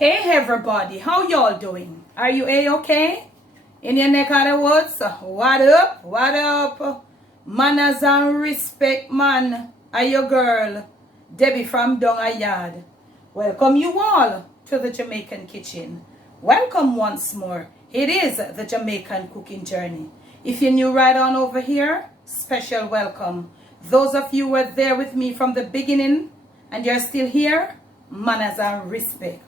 Hey everybody, how y'all doing? Are you a-okay? In your neck of the woods? What up? What up? Manners and respect, man. Are your girl, Debbie from Donga Yard. Welcome you all to the Jamaican kitchen. Welcome once more. It is the Jamaican Cooking Journey. If you're new right on over here, special welcome. Those of you who were there with me from the beginning and you're still here, manners and respect.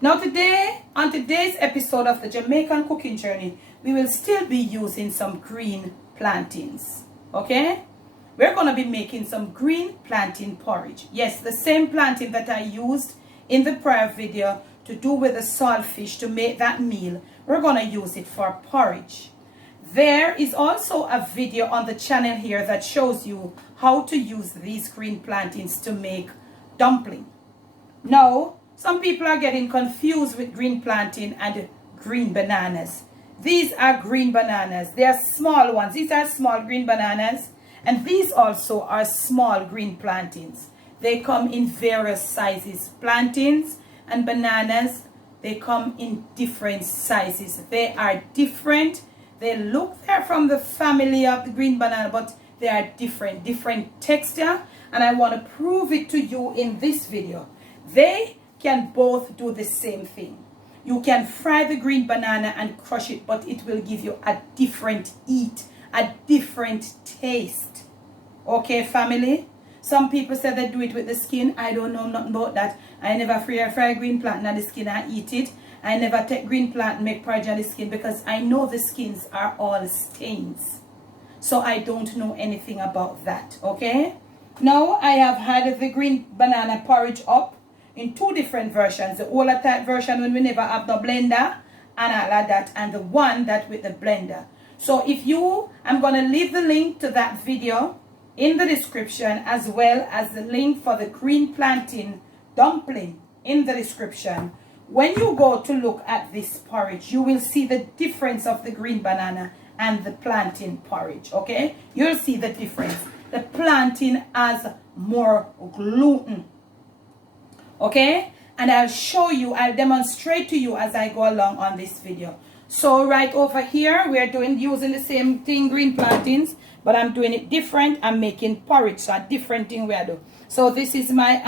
Now today, on today's episode of the Jamaican Cooking Journey, we will still be using some green plantains. Okay? We're going to be making some green plantain porridge. Yes, the same plantain that I used in the prior video to do with the saltfish to make that meal. We're going to use it for porridge. There is also a video on the channel here that shows you how to use these green plantains to make dumpling. Now, some people are getting confused with green plantain and green bananas. These are green bananas. They are small ones. These are small green bananas. And these also are small green plantains. They come in various sizes. Plantains and bananas, they come in different sizes. They are different. They look they're from the family of the green banana, but they are different texture. And I want to prove it to you in this video. They can both do the same thing. You can fry the green banana and crush it, but it will give you a different eat, a different taste. Okay, family? Some people say they do it with the skin. I don't know nothing about that. I never fry green plantain and the skin and eat it. I never take green plant and make porridge on the skin because I know the skins are all stains. So I don't know anything about that. Okay? Now I have had the green banana porridge up in two different versions. The older type version when we never have no blender and all of that, and the one that with the blender. So if you, I'm going to leave the link to that video in the description, as well as the link for the green plantain dumpling in the description. When you go to look at this porridge, you will see the difference of the green banana and the plantain porridge. Okay, you'll see the difference. The plantain has more gluten. Okay, and I'll show you, I'll demonstrate to you as I go along on this video. So right over here, we're using the same thing, green plantains, but I'm doing it different. I'm making porridge, so a different thing we are doing. So this is my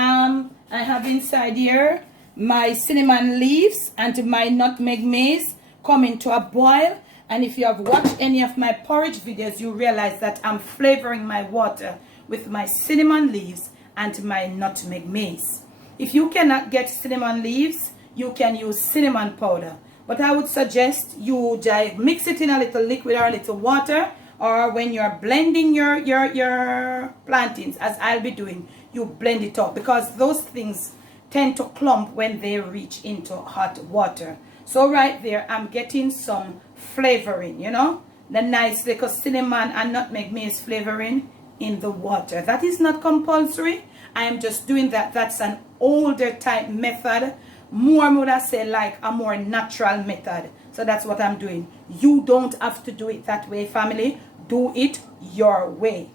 I have inside here my cinnamon leaves and my nutmeg maize coming to a boil. And if you have watched any of my porridge videos, you realize that I'm flavoring my water with my cinnamon leaves and my nutmeg maize. If you cannot get cinnamon leaves, you can use cinnamon powder. But I would suggest you mix it in a little liquid or a little water, or when you're blending your plantains, as I'll be doing, you blend it up because those things tend to clump when they reach into hot water. So right there, I'm getting some flavoring, you know, the nice little cinnamon and nutmeg maize flavoring in the water. That is not compulsory. I am just doing that. That's an older type method. More would I say like a more natural method. So that's what I'm doing. You don't have to do it that way, family. Do it your way.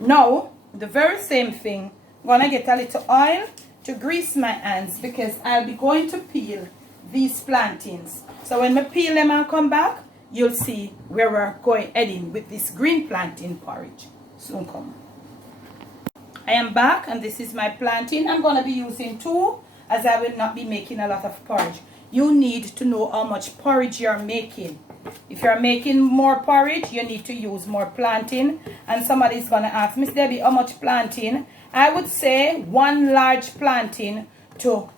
Now, the very same thing. I'm going to get a little oil to grease my hands because I'll be going to peel these plantains. So when I peel them and come back, you'll see where we're heading with this green plantain porridge. Soon come. I am back and this is my plantain. I'm going to be using two as I will not be making a lot of porridge. You need to know how much porridge you're making. If you're making more porridge, you need to use more plantain. And somebody's going to ask, Miss Debbie, how much plantain? I would say 1 large plantain to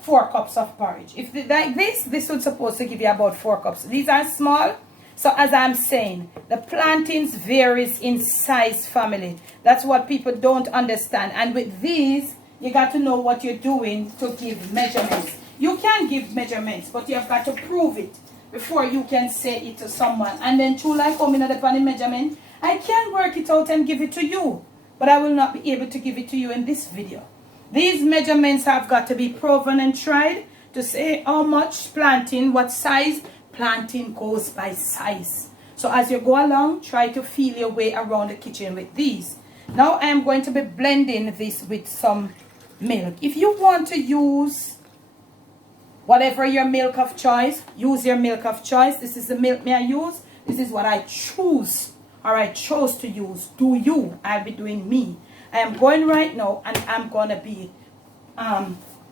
4 cups of porridge. If like this would supposed to give you about 4 cups. These are small. So as I'm saying, the plantains varies in size, family. That's what people don't understand. And with these, you got to know what you're doing to give measurements. You can give measurements, but you have got to prove it before you can say it to someone. And then true like coming at the measurement, I can work it out and give it to you. But I will not be able to give it to you in this video. These measurements have got to be proven and tried to say how much plantain, what size. Plantain goes by size. So as you go along, try to feel your way around the kitchen with these. Now I am going to be blending this with some milk. If you want to use Whatever your milk of choice, use your milk of choice. This is the milk me I use. This is what I choose, or I chose to use. Do you? I'll be doing me. I am going right now, and I'm going to be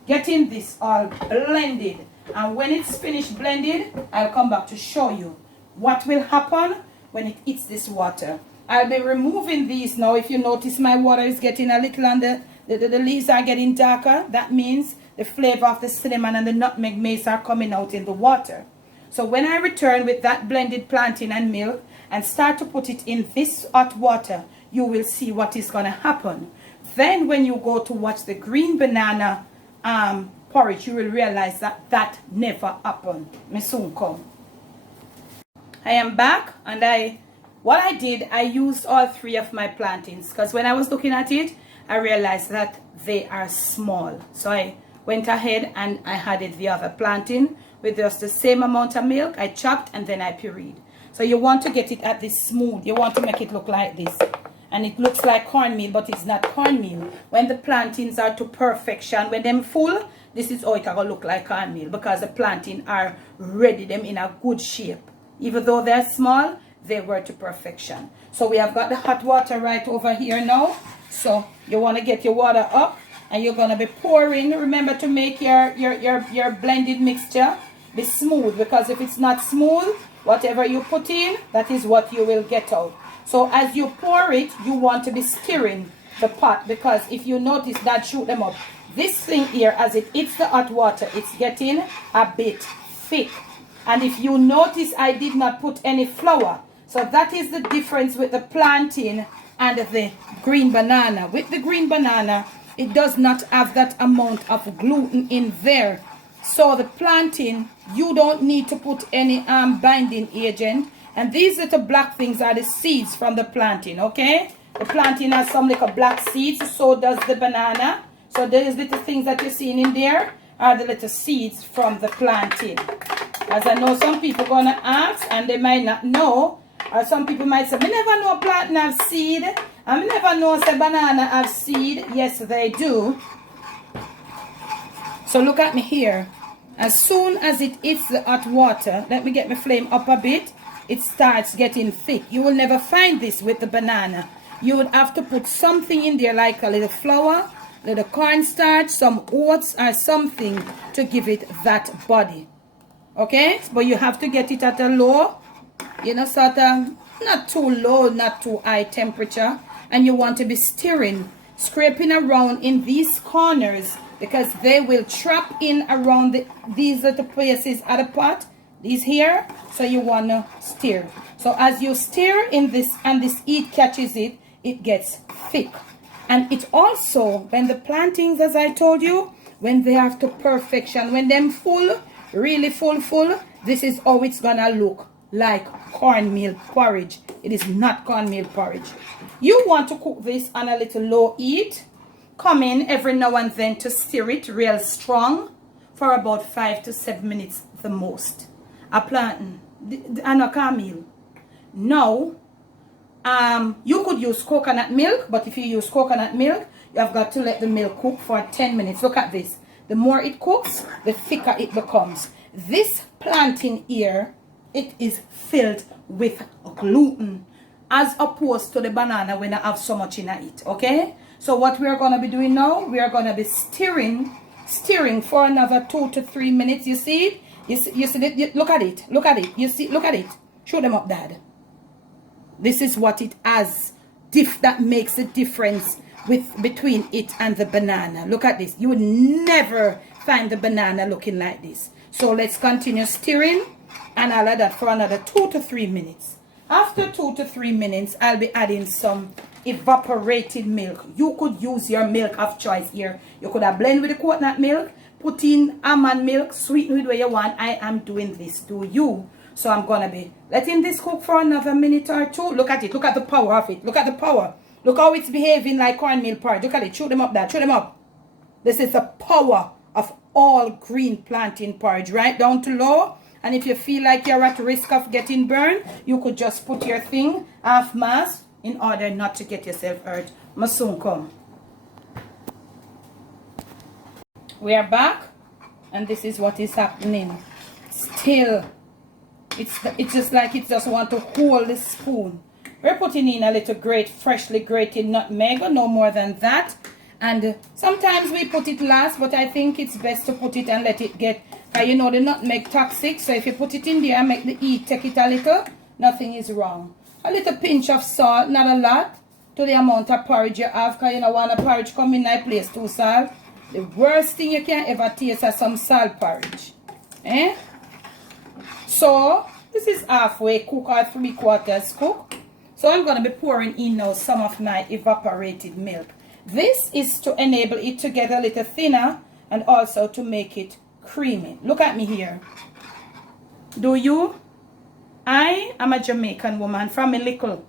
getting this all blended. And when it's finished blended, I'll come back to show you what will happen when it hits this water. I'll be removing these now. If you notice, my water is getting a little on the leaves are getting darker. That means the flavor of the cinnamon and the nutmeg mace are coming out in the water. So when I return with that blended plantain and milk and start to put it in this hot water, you will see what is going to happen. Then when you go to watch the green banana porridge, you will realize that that never happened. Me soon come. I am back, and what I did, I used all 3 of my plantains, because when I was looking at it, I realized that they are small. So I went ahead and I added the other plantain with just the same amount of milk. I chopped and then I pureed. So you want to get it at this smooth. You want to make it look like this. And it looks like cornmeal, but it's not cornmeal. When the plantains are to perfection, when them full, this is how it will look like cornmeal, because the plantain are ready, them in a good shape. Even though they're small, they were to perfection. So we have got the hot water right over here now. So you want to get your water up, and you're going to be pouring. Remember to make your blended mixture be smooth, because if it's not smooth, whatever you put in, that is what you will get out. So as you pour it, you want to be stirring the pot, because if you notice that, shoot them up. This thing here, as it hits the hot water, it's getting a bit thick. And if you notice, I did not put any flour. So that is the difference with the plantain and the green banana. With the green banana, it does not have that amount of gluten in there. So the plantain, you don't need to put any binding agent. And these little black things are the seeds from the plantain, okay? The plantain has some little black seeds, so does the banana. So those little things that you're seeing in there are the little seeds from the plantain. As I know some people are going to ask, and they might not know. Or some people might say, I never know plantain have seed. I never know say banana have seed. Yes, they do. So look at me here. As soon as it hits the hot water, let me get my flame up a bit, it starts getting thick. You will never find this with the banana. You would have to put something in there, like a little flour, little cornstarch, some oats, or something to give it that body. Okay? But you have to get it at a low, you know, sort of not too low, not too high temperature. And you want to be stirring, scraping around in these corners, because they will trap in around these little places at the pot, these here. So you want to stir. So as you stir in this and this heat catches it, it gets thick. And it also, when the plantains, as I told you, when they have to perfection, when them full, really full, this is how it's gonna look like cornmeal porridge. It is not cornmeal porridge. You want to cook this on a little low heat. Come in every now and then to stir it real strong for about 5 to 7 minutes the most. A plantain and a cornmeal. Now, you could use coconut milk, but if you use coconut milk, you have got to let the milk cook for 10 minutes. Look at this. The more it cooks, the thicker it becomes. This plantain here, it is filled with gluten, as opposed to the banana when I have so much in it, okay? So what we are going to be doing now, we are going to be stirring for another 2 to 3 minutes. You see it? You see it? Look at it. Look at it. You see? Look at it. Show them up, Dad. This is what it has. That makes a difference between it and the banana. Look at this. You would never find the banana looking like this. So let's continue stirring, and I'll add that for another 2 to 3 minutes. After 2 to 3 minutes, I'll be adding some evaporated milk. You could use your milk of choice here. You could have blend with the coconut milk, put in almond milk, sweeten with what you want. I am doing this. Do you? So I'm going to be letting this cook for another minute or 2. Look at it. Look at the power of it. Look at the power. Look how it's behaving like cornmeal porridge. Look at it. Shoot them up, Dad. Shoot them up. This is the power of all green plantain porridge. Right down to low. And if you feel like you're at risk of getting burned, you could just put your thing half mast in order not to get yourself hurt. Must soon come. We are back. And this is what is happening. Still, it's just like it just want to hold the spoon. We're putting in a little freshly grated nutmeg, no more than that. And sometimes we put it last, but I think it's best to put it and let it get, you know, the nutmeg toxic. So if you put it in there and make the heat take it a little, nothing is wrong. A little pinch of salt, not a lot, to the amount of porridge you have, because you don't want a porridge come in a place too salt. The worst thing you can ever taste is some salt porridge. So this is halfway cooked or 3/4 cooked. So I'm going to be pouring in now some of my evaporated milk. This is to enable it to get a little thinner and also to make it creamy. Look at me here. Do you? I am a Jamaican woman. From a little,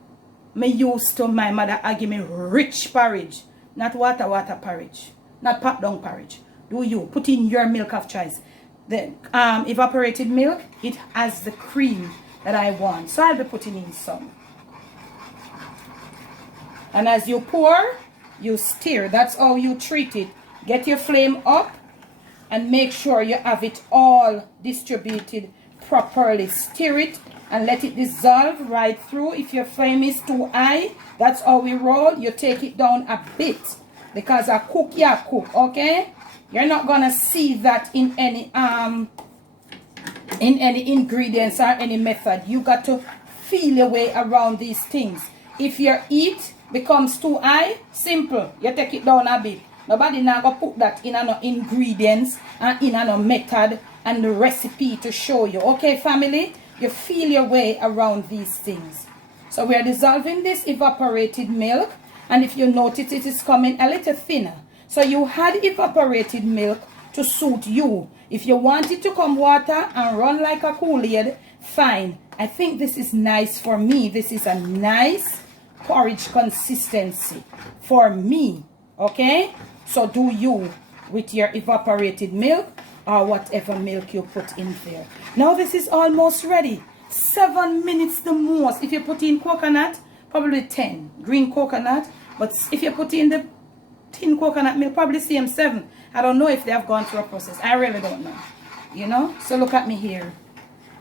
me used to my mother give me rich porridge, not water porridge, not pot down porridge. Do you? Put in your milk of choice. The evaporated milk, it has the cream that I want. So I'll be putting in some. And as you pour, you stir. That's how you treat it. Get your flame up and make sure you have it all distributed properly. Stir it and let it dissolve right through. If your flame is too high, that's how we roll. You take it down a bit, because I cook, okay? You're not gonna see that in any ingredients or any method. You got to feel your way around these things. If your heat becomes too high, simple, you take it down a bit. Nobody now go put that in no ingredients and in no method and the recipe to show you. Okay, family? You feel your way around these things. So we are dissolving this evaporated milk, and if you notice, it is coming a little thinner. So you had evaporated milk to suit you. If you want it to come water and run like a Kool-Aid, fine. I think this is nice for me. This is a nice porridge consistency for me. Okay? So do you with your evaporated milk or whatever milk you put in there. Now this is almost ready. 7 minutes the most. If you put in coconut, probably 10. Green coconut. But if you put in the tin coconut milk, probably same 7. I don't know if they have gone through a process. I really don't know. You know? So look at me here.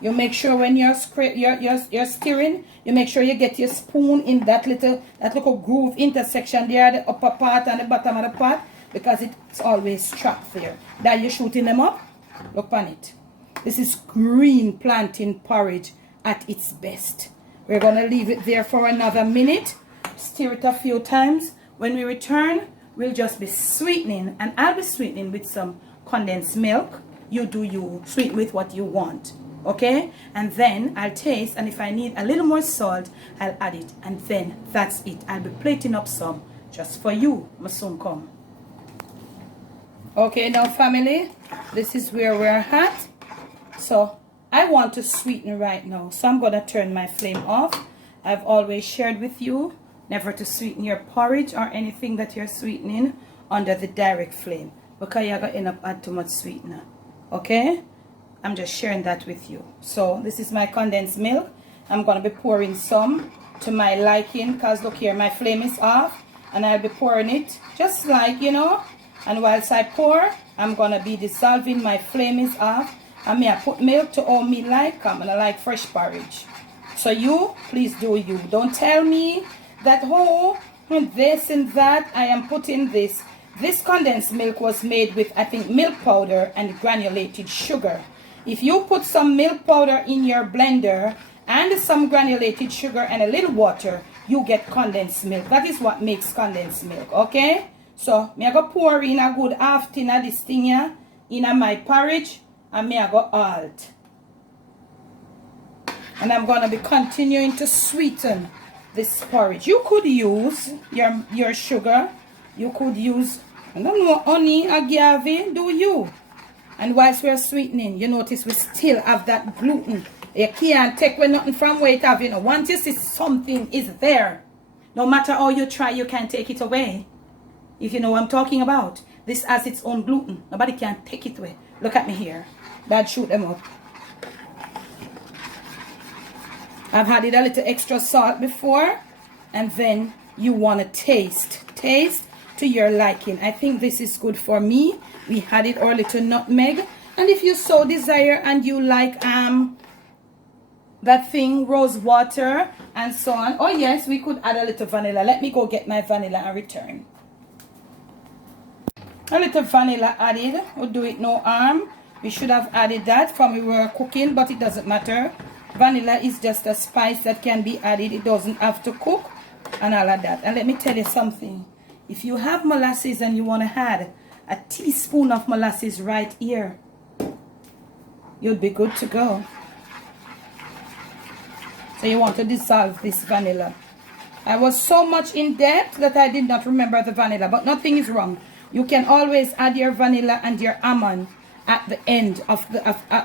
You make sure when you're stirring, you make sure you get your spoon in that little groove intersection there, the upper part and the bottom of the pot, because it's always trapped there. That you're shooting them up. Look on it. This is green plantain porridge at its best. We're going to leave it there for another minute. Stir it a few times. When we return, we'll just be sweetening. And I'll be sweetening with some condensed milk. You do you. Sweeten with what you want. Okay? And then I'll taste. And if I need a little more salt, I'll add it. And then that's it. I'll be plating up some just for you. I'll soon come. Okay, now family, this is where we're at. So I want to sweeten right now, so I'm gonna turn my flame off. I've always shared with you never to sweeten your porridge or anything that you're sweetening under the direct flame, because you're gonna end up add too much sweetener. Okay, I'm just sharing that with you. So this is my condensed milk. I'm gonna be pouring some to my liking, because look here, my flame is off, and I'll be pouring it just like, you know. And whilst I pour, I'm going to be dissolving. My flame is off. And I put milk to all me like. I'm going to like fresh porridge. So you, please do you. Don't tell me that, oh, this and that. I am putting this. This condensed milk was made with, I think, milk powder and granulated sugar. If you put some milk powder in your blender and some granulated sugar and a little water, you get condensed milk. That is what makes condensed milk, okay? So, me I go pour in a good half tin of this thing here in my porridge, and me I go alt. And I'm going to be continuing to sweeten this porridge. You could use your sugar. You could use, I don't know, honey, agave, do you? And whilst we're sweetening, you notice we still have that gluten. You can't take away nothing from where it have, you know. Once you see something is there, no matter how you try, you can't take it away. If you know what I'm talking about. This has its own gluten. Nobody can take it away. Look at me here. Dad, shoot them up. I've added a little extra salt before. And then you want to taste. Taste to your liking. I think this is good for me. We added our little nutmeg. And if you so desire and you like that thing, rose water and so on. Oh yes, we could add a little vanilla. Let me go get my vanilla and return. A little vanilla added would do it no harm. We should have added that from we were cooking, but it doesn't matter. Vanilla is just a spice that can be added. It doesn't have to cook and all of that. And let me tell you something. If you have molasses and you want to add a teaspoon of molasses right here, you'll be good to go. So you want to dissolve this vanilla. I was so much in depth that I did not remember the vanilla, but nothing is wrong. You can always add your vanilla and your almond at the end of the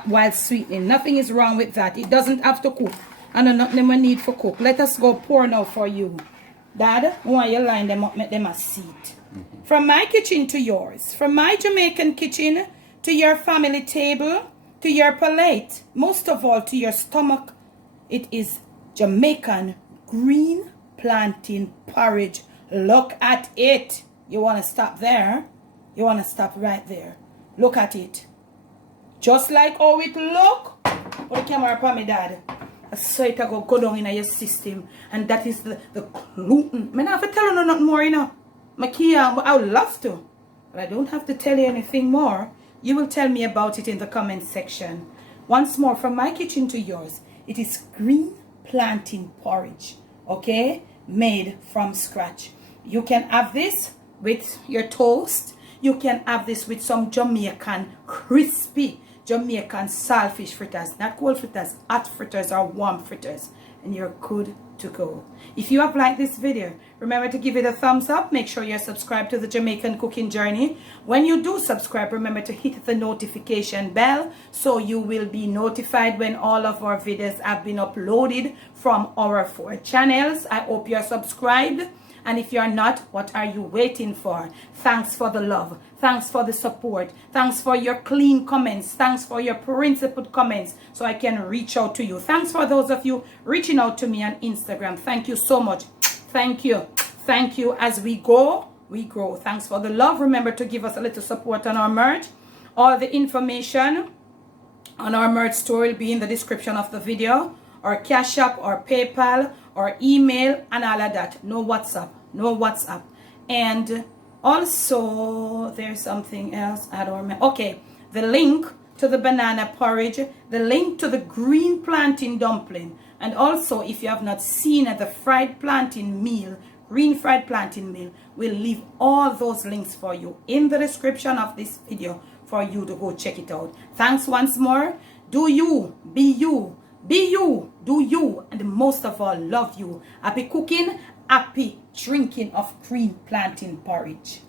while sweetening. Nothing is wrong with that. It doesn't have to cook, and nothing we need for cook. Let us go pour now for you, Dad. Why you line them up, make them a seat. From my kitchen to yours, from my Jamaican kitchen to your family table, to your palate, most of all to your stomach. It is Jamaican green plantain porridge. Look at it. You want to stop there? You want to stop right there. Look at it. Just like how it look. Put the camera upon me, Dad. I saw it go down in your system. And that is the gluten. I don't have to tell you nothing more, you know. I would love to. But I don't have to tell you anything more. You will tell me about it in the comment section. Once more, from my kitchen to yours. It is green plantain porridge, okay, made from scratch. You can have this with your toast. You can have this with some Jamaican crispy Jamaican saltfish fritters, not cold fritters, hot fritters or warm fritters, and you're good to go. If you have liked this video, remember to give it a thumbs up. Make sure you're subscribed to the Jamaican Cooking Journey. When you do subscribe, remember to hit the notification bell so you will be notified when all of our videos have been uploaded from our 4 channels. I hope you're subscribed. And if you're not, what are you waiting for? Thanks for the love. Thanks for the support. Thanks for your clean comments. Thanks for your principled comments so I can reach out to you. Thanks for those of you reaching out to me on Instagram. Thank you so much. Thank you. Thank you. As we go, we grow. Thanks for the love. Remember to give us a little support on our merch. All the information on our merch store will be in the description of the video. Or Cash App, or PayPal, or email, and all of that. No WhatsApp. No WhatsApp. And also, there's something else. I don't remember. Okay. The link to the banana porridge. The link to the green plantain dumpling. And also, if you have not seen the fried plantain meal, green fried plantain meal, we'll leave all those links for you in the description of this video for you to go check it out. Thanks once more. Do you, be you. Be you, do you, and most of all, love you. Happy cooking, happy drinking of green plantain porridge.